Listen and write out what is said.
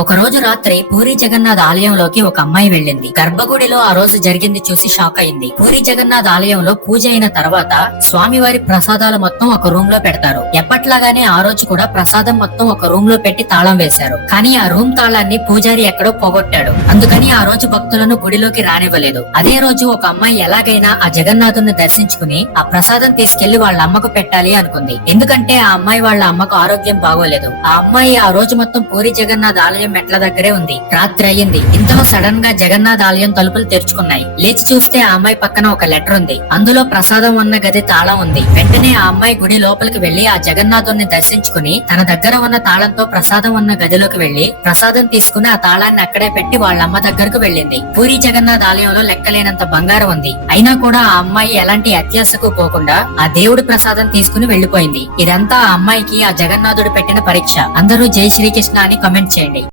ఒక రోజు రాత్రి పూరి జగన్నాథ్ ఆలయంలోకి ఒక అమ్మాయి వెళ్ళింది. గర్భగుడిలో ఆ రోజు జరిగింది చూసి షాక్ అయింది. పూరి జగన్నాథ్ ఆలయంలో పూజ అయిన తర్వాత స్వామివారి ప్రసాదాలు మొత్తం ఒక రూమ్ లో పెడతారు. ఎప్పట్లాగానే ఆ రోజు కూడా ప్రసాదం మొత్తం ఒక రూమ్ లో పెట్టి తాళం వేశారు. కానీ ఆ రూమ్ తాళాన్ని పూజారి ఎక్కడో పోగొట్టాడు. అందుకని ఆ రోజు భక్తులను గుడిలోకి రానివ్వలేదు. అదే రోజు ఒక అమ్మాయి ఎలాగైనా ఆ జగన్నాథుని దర్శించుకుని ఆ ప్రసాదం తీసుకెళ్లి వాళ్ళ అమ్మకు పెట్టాలి అనుకుంది. ఎందుకంటే ఆ అమ్మాయి వాళ్ళ అమ్మకు ఆరోగ్యం బాగోలేదు. ఆ అమ్మాయి ఆ రోజు మొత్తం పూరి జగన్నాథ్ ఆలయం మెట్ల దగ్గరే ఉంది. రాత్రి అయ్యింది. ఇంతలో సడన్ గా జగన్నాథ్ ఆలయం తలుపులు తెరుచుకున్నాయి. లేచి చూస్తే ఆ అమ్మాయి పక్కన ఒక లెటర్ ఉంది. అందులో ప్రసాదం ఉన్న గది తాళం ఉంది. వెంటనే ఆ అమ్మాయి గుడి లోపలికి వెళ్లి ఆ జగన్నాథుని దర్శించుకుని తన దగ్గర ఉన్న తాళంతో ప్రసాదం ఉన్న గదిలోకి వెళ్లి ప్రసాదం తీసుకుని ఆ తాళాన్ని అక్కడే పెట్టి వాళ్ళ అమ్మ దగ్గరకు వెళ్ళింది. పూరి జగన్నాథ్ ఆలయంలో లెక్కలేనంత బంగారం ఉంది. అయినా కూడా ఆ అమ్మాయి ఎలాంటి అత్యాశకు పోకుండా ఆ దేవుడి ప్రసాదం తీసుకుని వెళ్లిపోయింది. ఇదంతా ఆ అమ్మాయికి ఆ జగన్నాథుడు పెట్టిన పరీక్ష. అందరూ జై శ్రీకృష్ణ అని కామెంట్ చేయండి.